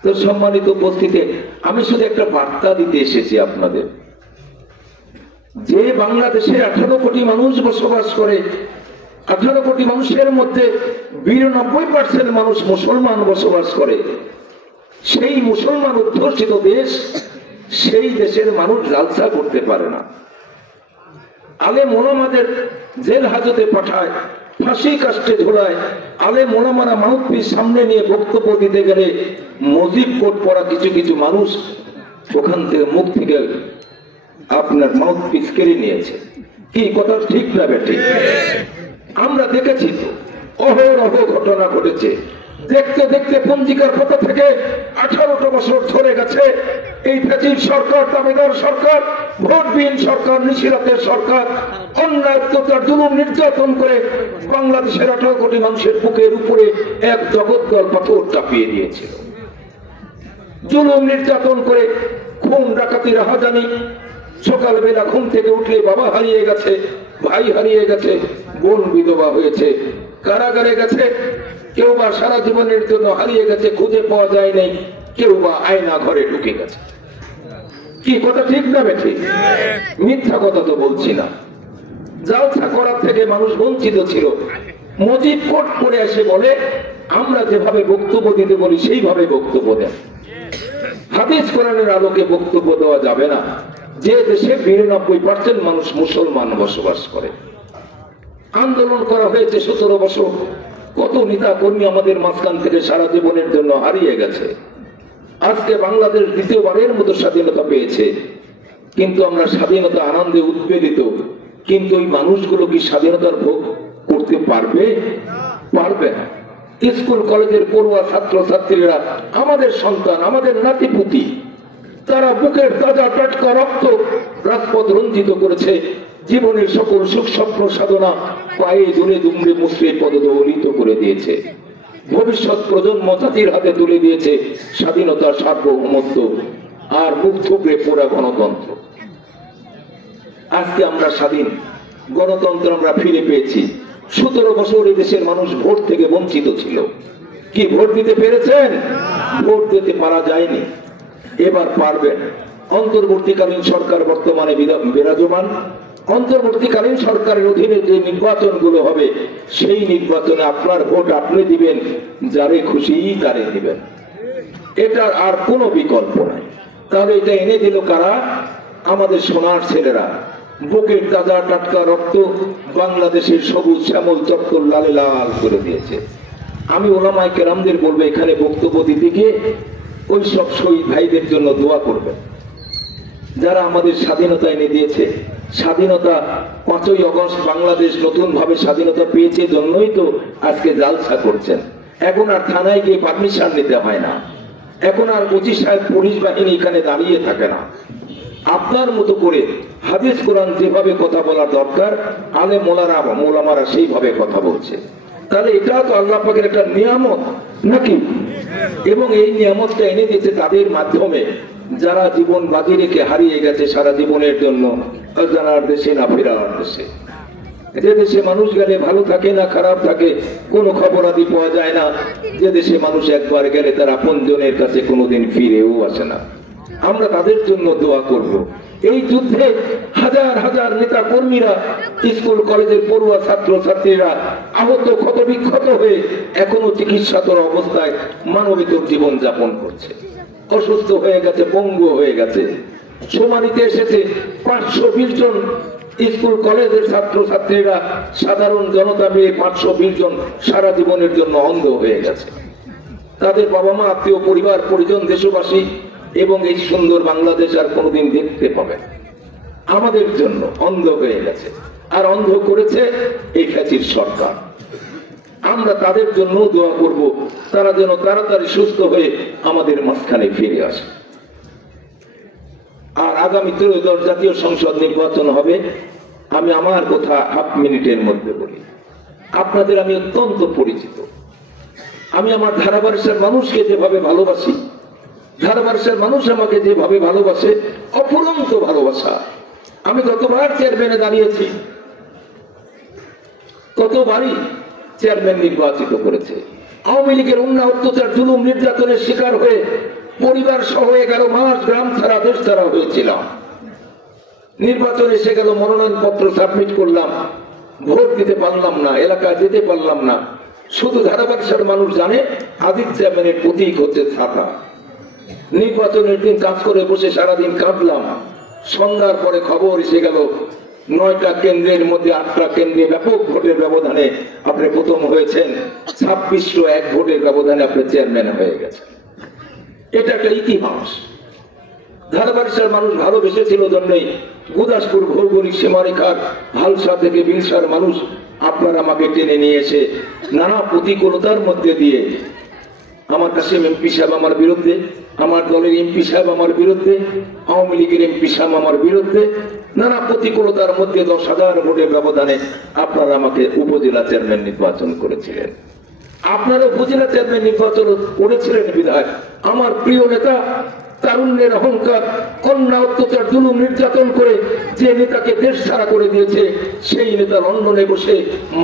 তো সম্মানিত উপস্থিতি, আমি শুধু একটা বার্তা দিতে এসেছি আপনাদের, যে বাংলাদেশে 18 কোটি মানুষ বসবাস করে, 18 কোটি মানুষের মধ্যে 92% মানুষ মুসলমান বসবাস করে। সেই মুসলমান অধ্যুষিত দেশ, সেই দেশের মানুষ জালসা করতে পারে না। আলেম ওলামাদের জেল হাজতে পাঠায়, ফাঁসি কাস্টে ঝোলায়। আলেম ওলামারা মাউথপিস সামনে নিয়ে বক্তব্য দিতে গেলে মজিব কোট পড়া কিছু কিছু মানুষ ওখান থেকে মুখ থেকে আপনার মাউথপিস কেড়ে নিয়েছে। কি কথা ঠিক না বেটি? আমরা দেখেছি তো, অহরহ ঘটনা ঘটেছে। দেখতে দেখতে পঞ্জিকার পথ থেকে 18টা বছর ধরে গেছে এই ফ্যাসিস্ট সরকার, দাবিদার সরকার, ভোটবিহীন সরকার, নিশিরাতের সরকার অন্যায় অত্যাচার জুলুম নির্যাতন করে বাংলাদেশের 18 কোটি মানুষের বুকের উপরে এক জগদ্দল পাথর চাপিয়ে দিয়েছিল। জুলুম নির্যাতন করে খুন ডাকাতি রাহাজানি। সকালবেলা ঘুম থেকে উঠলে বাবা হারিয়ে গেছে, ভাই হারিয়ে গেছে, বোন বিধবা হয়েছে, কারাগারে গেছে, কেউ বা সারা জীবনের জন্য হারিয়ে গেছে, খুঁজে পাওয়া যায় নাই, কেউ বা আয়না ঘরে ঢুকে গেছে। কি কথা ঠিক না বেঠিক? মিথ্যা কথা তো বলছি না। জালসা করার থেকে মানুষ বঞ্চিত ছিল। মজিব কোট করে এসে বলে, আমরা যেভাবে বক্তব্য দিতে বলি সেইভাবে বক্তব্য দেন। হাদিস কোরআনের আলোকে বক্তব্য দেওয়া যাবে না যে দেশে 92% মানুষ মুসলমান বসবাস করে। আন্দোলন করা হয়েছে 17 বছর। কত নেতা কর্মী আমাদের মাঝখান থেকে সারা জীবনের জন্য হারিয়ে গেছে। আজকে বাংলাদেশ দ্বিতীয়বারের মতো স্বাধীনতা পেয়েছে, কিন্তু আমরা স্বাধীনতা আনন্দে উদ্বেলিত। কিন্তু ওই মানুষগুলো কি স্বাধীনতার ভোগ করতে পারবে? পারবে না। স্কুল কলেজের পড়ুয়া ছাত্র ছাত্রীরা আমাদের সন্তান, আমাদের নাতিপুতি, তারা বুকের তাজা টাটকা রক্ত রাজপথ রঞ্জিত করেছে। জীবনের সকল সুখ স্বপ্ন সাধনা পায়ে দুলে দুমড়ে মুচড়ে পদদলিত করে দিয়েছে। ভবিষ্যৎ প্রজন্ম জাতির হাতে তুলে দিয়েছে স্বাধীনতার সার্বভৌমত্ব আর মুখ থুবড়ে পোড়া গণতন্ত্র। আজকে আমরা স্বাধীন, গণতন্ত্র আমরা ফিরে পেয়েছি। 17 বছর এই দেশের মানুষ ভোট থেকে বঞ্চিত ছিল। কি ভোট দিতে পেরেছেন? ভোট দিতে পারা যায়নি। এবার পারবেন। অন্তর্বর্তীকালীন সরকার বর্তমানে বিরাজমান। অন্তর্বর্তীকালীন সরকারের অধীনে যে নির্বাচনগুলো হবে, সেই নির্বাচনে আপনার ভোট আপনি দিবেন, যারে খুশি তারে দিবেন। এটার আর কোনো বিকল্প নাই। তাহলে এটা এনে দিল কারা? আমাদের সোনার ছেলেরা। বুকের তাজা টাটকা রক্ত বাংলাদেশের সবুজ শ্যামল চত্বর লালে লাল করে দিয়েছে। আমি ওলামায়ে কেরামদের বলবো, এখানে বক্তব্য দিতে গিয়ে ওই সব শহীদ ভাইদের জন্য দোয়া করবেন। যারা আমাদের স্বাধীনতা এনে দিয়েছে। স্বাধীনতা 5ই আগস্ট বাংলাদেশ নতুন ভাবে স্বাধীনতা পেয়েছে জন্যই তো আজকে জালসা করছেন। এখন আর থানায় গিয়ে পারমিশন নিতে হয় না, এখন আর 25 সাহেব পুলিশ বাহিনী এখানে দাঁড়িয়ে থাকে না। আপনার মতো করে হাদিস কোরআন যেভাবে কথা বলার দরকার, আলেম মোলামারা সেইভাবে কথা বলছে। তাহলে এটা তো আল্লাহ পাকের একটা নিয়ামত নাকি? এবং এই নিয়ামতটা এনে দিয়েছে তাদের মাধ্যমে যারা জীবন বাজি রেখে হারিয়ে গেছে সারা জীবনের জন্য অজানার দেশে না ফেরার দেশে। যে দেশে মানুষ গেলে ভালো থাকে না খারাপ থাকে কোনো খবরাদি পাওয়া যায় না, যে দেশে মানুষ একবার গেলে তার আপনজনের কাছে কোনোদিন ফিরেও আসে না। আমরা তাদের জন্য দোয়া করব। এই যুদ্ধে হাজার হাজার নেতা কর্মীরা, স্কুল কলেজের পড়ুয়া ছাত্র ছাত্রীরা আহত ক্ষত বিক্ষত হয়ে এখনো চিকিৎসাতর অবস্থায় মানবিক জীবন যাপন করছে, অসুস্থ হয়ে গেছে, পঙ্গু হয়ে গেছে। সোমানিতে এসেছে 520 জন স্কুল কলেজের ছাত্র ছাত্রীরা, সাধারণ জনতা মিলে 520 জন সারা জীবনের জন্য অন্ধ হয়ে গেছে। তাদের বাবা মা, আত্মীয় পরিবার পরিজন, দেশবাসী এবং এই সুন্দর বাংলাদেশ আর কোনোদিন দেখতে পাবে না। আমাদের জন্য অন্ধ হয়ে গেছে, আর অন্ধ করেছে এই খ্যাচির সরকার। আমরা তাদের জন্য দোয়া করব, তারা যেন তাড়াতাড়ি সুস্থ হয়ে আমাদের মাঝখানে ফিরে আসে। আর আগামী ত্রয়োদশ জাতীয় সংসদ নির্বাচন হবে। আমি আমার কথা হাফ মিনিটের মধ্যে বলি। আপনাদের আমি অত্যন্ত পরিচিত। আমি আমার ধারাবাড়ির মানুষকে যেভাবে ভালোবাসি, ধারাবাড়ির মানুষ আমাকে যেভাবে ভালোবাসে, অফুরন্ত ভালোবাসা। আমি কতবার চেয়ারম্যানে দাঁড়িয়েছি, কতবারই চেয়ারম্যান নির্বাচিত করেছে। আওয়ামী লীগের অন্যায় অত্যাচার জুলুম নির্যাতনের শিকার হয়ে পরিবার সহ 11 মাস গ্রাম ছাড়া দেশ ছাড়া হয়েছিলাম। নির্বাচনে এসে গেল, মনোনয়ন পত্র সাবমিট করলাম, ভোট দিতে পারলাম না, এলাকায় যেতে পারলাম না। শুধু ধারাবাড়ির মানুষ জানে আজিজ চেয়ারম্যানের প্রতীক হচ্ছে ছাতা। নির্বাচনের দিন কাজ করে বসে সারাদিন কাঁদলাম। সন্ধ্যার পরে খবর এসে গেল 9টা কেন্দ্রের মধ্যে 8টা কেন্দ্রে ব্যাপক ভোটের ব্যবধানে আপনি প্রথম হয়েছেন, 2601 ভোটের ব্যবধানে আপনি চেয়ারম্যান হয়ে গেছেন। এটা একটা ইতিহাস। ধারাবাড়ির মানুষ ভালোবেসেছিল জন্যই গুদাসপুর ভৌগোলিক সীমারেখার হালসা থেকে বিলসার মানুষ আপনারা আমাকে টেনে নিয়ে এসে নানা প্রতিকূলতার মধ্যে দিয়ে, আমার কাসিম এমপি সাহেব আমার বিরুদ্ধে, আমার দলের এমপি সাহেব আমার বিরুদ্ধে, আওয়ামী লীগের এমপি সাহেব আমার বিরুদ্ধে, নানা প্রতিকূলতার মধ্যে 10,000 ভোটের ব্যবধানে আপনারা আমাকে উপজেলা চেয়ারম্যান নির্বাচন করেছিলেন। আপনারা উপজেলা চেয়ারম্যান নির্বাচন করেছিলেন বিধায় আমার প্রিয় নেতা, তারুণ্যের অহংকার, কন্যা অত্যাচার জুলুম নির্যাতন করে যে নেতাকে দেশ ছাড়া করে দিয়েছে, সেই নেতা লন্ডনে বসে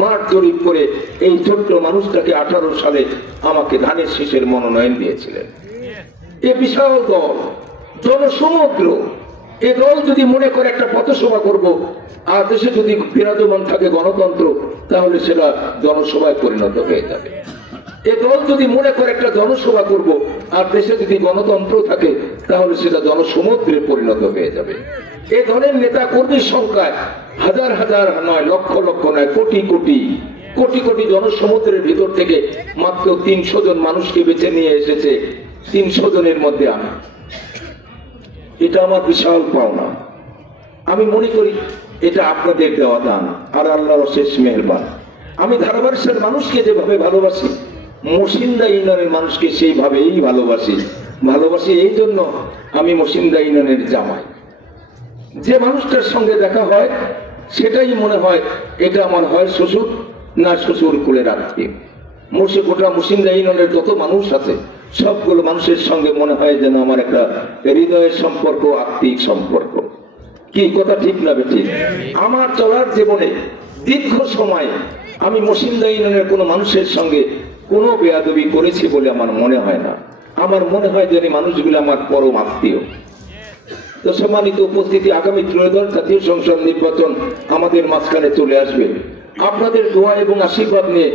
মাঠ জরিপ করে এই ছোট্ট মানুষটাকে 18 সালে আমাকে ধানের শীষের মনোনয়ন দিয়েছিলেন। এ বিশাল দল, জনসমুদ্র, এ দল যদি মনে করে একটা পথসভা করব, আর দেশে যদি বিরাজমান থাকে গণতন্ত্র, তাহলে সেটা জনসভায় পরিণত হয়ে যাবে। এ দল যদি মনে করে একটা জনসভা করব, আর দেশে যদি গণতন্ত্র থাকে, তাহলে সেটা জনসমুদ্রে পরিণত হয়ে যাবে। এ দলের নেতা কর্মীর সংখ্যায় হাজার হাজার নয়, লক্ষ লক্ষ নয়, কোটি কোটি কোটি কোটি জনসমুদ্রের ভিতর থেকে মাত্র 300 জন মানুষকে বেছে নিয়ে এসেছে। 300 জনের মধ্যে আমি, এটা আমার বিশাল পাওনা। আমি মনে করি এটা আপনাদের দেওয়া দান, আর আল্লাহর শেষ মেহেরবান। আমি ধারাবাড়ির মানুষকে যেভাবে ভালোবাসি, মসিন্দা ইউনিয়নের মানুষকে সেইভাবেই ভালোবাসি। এই জন্য আমি মসিন্দা ইউনিয়নের জামাই। যে মানুষটার সঙ্গে দেখা হয় সেটাই মনে হয় এটা আমার হয় শ্বশুর, না শ্বশুর কুলের আত্মীয়। গোটা মসিন্দা ইউনিয়নের যত মানুষ আছে, সবগুলো মানুষের সঙ্গে মনে হয় যেন আমার একটা হৃদয়ের সম্পর্ক, আত্মিক সম্পর্ক। কি কথা ঠিক না বেঠিক? আমার চলার জীবনে দীর্ঘ সময় আমি মসিন্দা ইউনিয়নের কোনো মানুষের সঙ্গে কোনো বেয়াদবি করেছি বলে আমার মনে হয় না। আমার মনে হয় যে মানুষগুলো আমার পরম আত্মীয়। তো সম্মানিত উপস্থিতি, আগামী ত্রয়োদশ জাতীয় সংসদ নির্বাচন আমাদের মাঝখানে চলে আসবে। আপনাদের দোয়া এবং আশীর্বাদ নিয়ে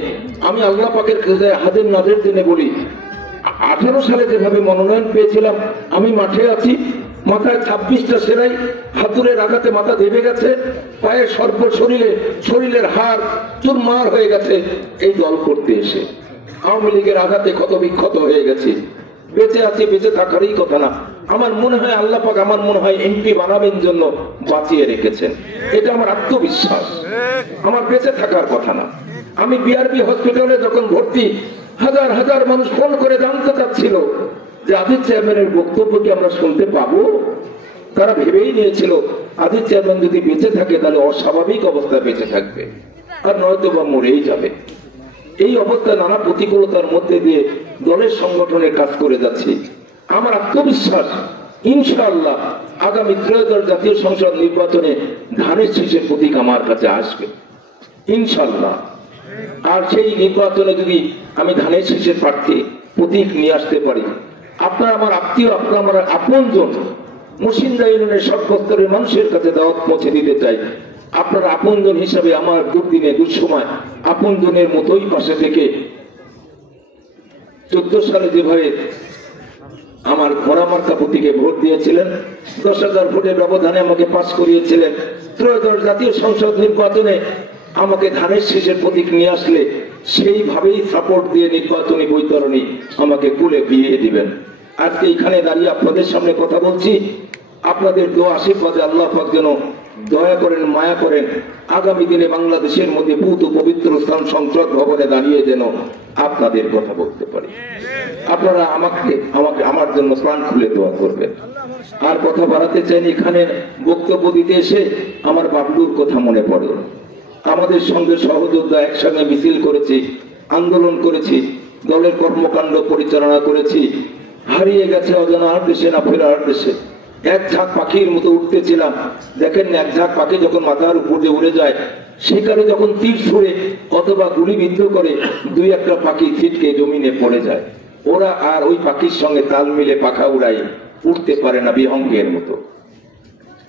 আমি আল্লাহ পাকের কাছে হাজির নাজের দিনে বলি, 18 সালে যেভাবে মনোনয়ন পেয়েছিলাম, আমি মাঠে আছি, মাথায় 26টা সেলাই, হাতুড়ের আঘাতে মাথা দেবে গেছে, পায়ের সর্ব শরীরের হাড় চুরমার হয়ে গেছে এই দল করতে এসে। আওয়ামী লীগের আঘাতে ক্ষত বিক্ষত হয়ে গেছে, বেঁচে আছে, বেঁচে থাকারই কথা না। আমার মনে হয় আল্লাহ পাক আমার মনে হয় এমপি বানাবেন জন্য বাঁচিয়ে রেখেছেন। এটা আমার আত্মবিশ্বাস, আমার বেঁচে থাকার কথা না। আমি বিআরবি হসপিটালে যখন ভর্তি, হাজার হাজার মানুষ ফোন করে জানতে চাচ্ছিল যে আজিজ চেয়ারম্যানের বক্তব্য কি আমরা শুনতে পাবো। তারা ভেবেই নিয়েছিল আজিজ চেয়ারম্যান যদি বেঁচে থাকে তাহলে অস্বাভাবিক অবস্থায় বেঁচে থাকবে, আর নয়তো বা মরেই যাবে। এই অবস্থা নানা প্রতিকূলতার মধ্যে দিয়ে দলের সংগঠনের কাজ করে যাচ্ছি। আমার আত্মবিশ্বাস ইনশাআল্লাহ আগামী ত্রয়োদশ জাতীয় সংসদ নির্বাচনে ধানের শীষের প্রতীক আমার কাছে আসবে ইনশাআল্লাহ। আর সেই নির্বাচনে যদি আমি ধানের শীষের প্রার্থী প্রতীক নিয়ে আসতে পারি, আপনার আমার আত্মীয়, আপনার আমার আপনজন মুর্শিদা ইউনিয়নের সর্বস্তরের মানুষের কাছে দাওয়াত পৌঁছে দিতে চাই। আপনার আপনজন হিসাবে আমার দুর্দিনে দুঃসময় আপনজনের মতোই পাশে থেকে 14 সালে যেভাবে আমার ঘোড়া মার্কা প্রতীকে ভোট দিয়েছিলেন, 10,000 ভোটের ব্যবধানে আমাকে পাস করিয়েছিলেন, ত্রয়োদশ জাতীয় সংসদ নির্বাচনে আমাকে ধানের শীষের প্রতীক নিয়ে আসলে সেইভাবেই সাপোর্ট দিয়ে নির্বাচনী বৈতরণী আমাকে কুলে বিয়ে দিবেন। আজকে এখানে দাঁড়িয়ে আপনাদের সামনে কথা বলছি, আপনাদের দোয়া আশীর্বাদে আল্লাহ পাক যেন দয়া করেন, মায়া করেন। আগামী দিনে বাংলাদেশের মধ্যে ভূত পবিত্র স্থান সংসদ ভবনে দাঁড়িয়ে যেন আপনাদের কথা বলতে পারি। আপনারা আমাকে আমার জন্য প্রাণ খুলে দোয়া করবেন। আর কথা বাড়াতে চাইনি, এখানে বক্তব্য দিতে এসে আমার বাবলুর কথা মনে পড়ে। আমাদের সঙ্গে সহযোদ্ধা একসঙ্গে মিছিল করেছি, আন্দোলন করেছি, দলের কর্মকাণ্ড পরিচালনা করেছি। হারিয়ে গেছে অজানার দেশে না ফেরার দেশে। এক ঝাঁক পাখির মতো উঠতেছিলাম, দেখেন এক ঝাঁক পাখি যখন মাথার উপর দিয়ে উড়ে যায়, সেখানে যখন তীর ছুঁড়ে অথবা গুলিবিদ্ধ করে 2-1টা পাখি ছিটকে জমিনে পড়ে যায়, ওরা আর ওই পাখির সঙ্গে তাল মিলে পাখা উড়াই উঠতে পারে না বিহঙ্গের মতো।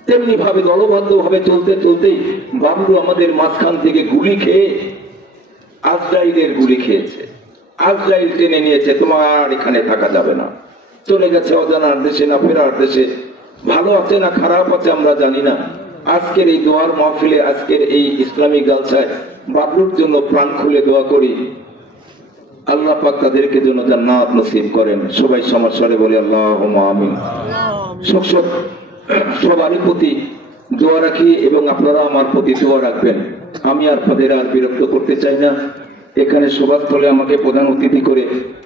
তেমনি ভাবে দলবদ্ধ ভাবে চলতে চলতেই বাবলু আমাদের মাঝখান থেকে গুলি খেয়ে আজরাইলের গুলি খেয়েছে। আজরাইল টেনে নিয়েছে, তোমার এখানে থাকা যাবে না, চলে গেছে অজানার দেশে না ফেরার দেশে। ভালো আছে না খারাপ আছে আমরা জানি না। আজকের এই দোয়ার মাহফিলে, আজকের এই ইসলামী জালসায় বাবলুর জন্য প্রাণ খুলে দোয়া করি, আল্লাহ পাক তাদেরকে যেন জান্নাত নসিব করেন। সবাই সমাজে বলে আল্লাহুম্মা আমিন। সবারই প্রতি দোয়া রাখি এবং আপনারা আমার প্রতি দোয়া রাখবেন। আমি আপনাদের আর বিরক্ত করতে চাই না। এখানে সভাস্থলে আমাকে প্রধান অতিথি করে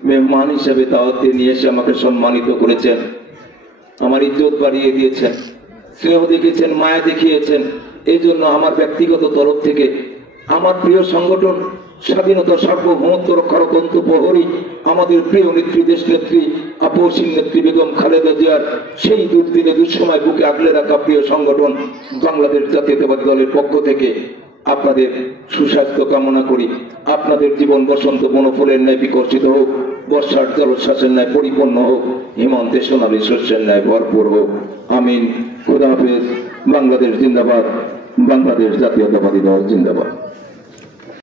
মেহমান হিসেবে দাওয়াত দিয়ে নিয়ে এসে আমাকে সম্মানিত করেছেন, আমার ইজ্জত বাড়িয়ে দিয়েছেন, স্নেহ দেখিয়েছেন, মায়া দেখিয়েছেন। এই জন্য আমার ব্যক্তিগত তরফ থেকে আমার প্রিয় সংগঠন স্বাধীনতা সার্বভৌমত্ব রক্ষারকন্ত প্রহরী, আমাদের প্রিয় নেত্রী, দেশ নেত্রী, আপসীন নেত্রী বেগম খালেদা জিয়ার সেই দুর্দিনে দুঃসময় বুকে আগলে রাখা প্রিয় সংগঠন বাংলাদেশ জাতীয়তাবাদী দলের পক্ষ থেকে আপনাদের সুস্বাস্থ্য কামনা করি। আপনাদের জীবন বসন্ত বনফুলের ন্যায় বিকশিত হোক, বর্ষার জলোচ্ছ্বাসের ন্যায় পরিপূর্ণ হোক, হেমন্তে সোনালী শস্যের ন্যায় ভরপুর হোক। আমিন। খোদা হাফেজ। বাংলাদেশ জিন্দাবাদ। বাংলাদেশ জাতীয়তাবাদী দল জিন্দাবাদ।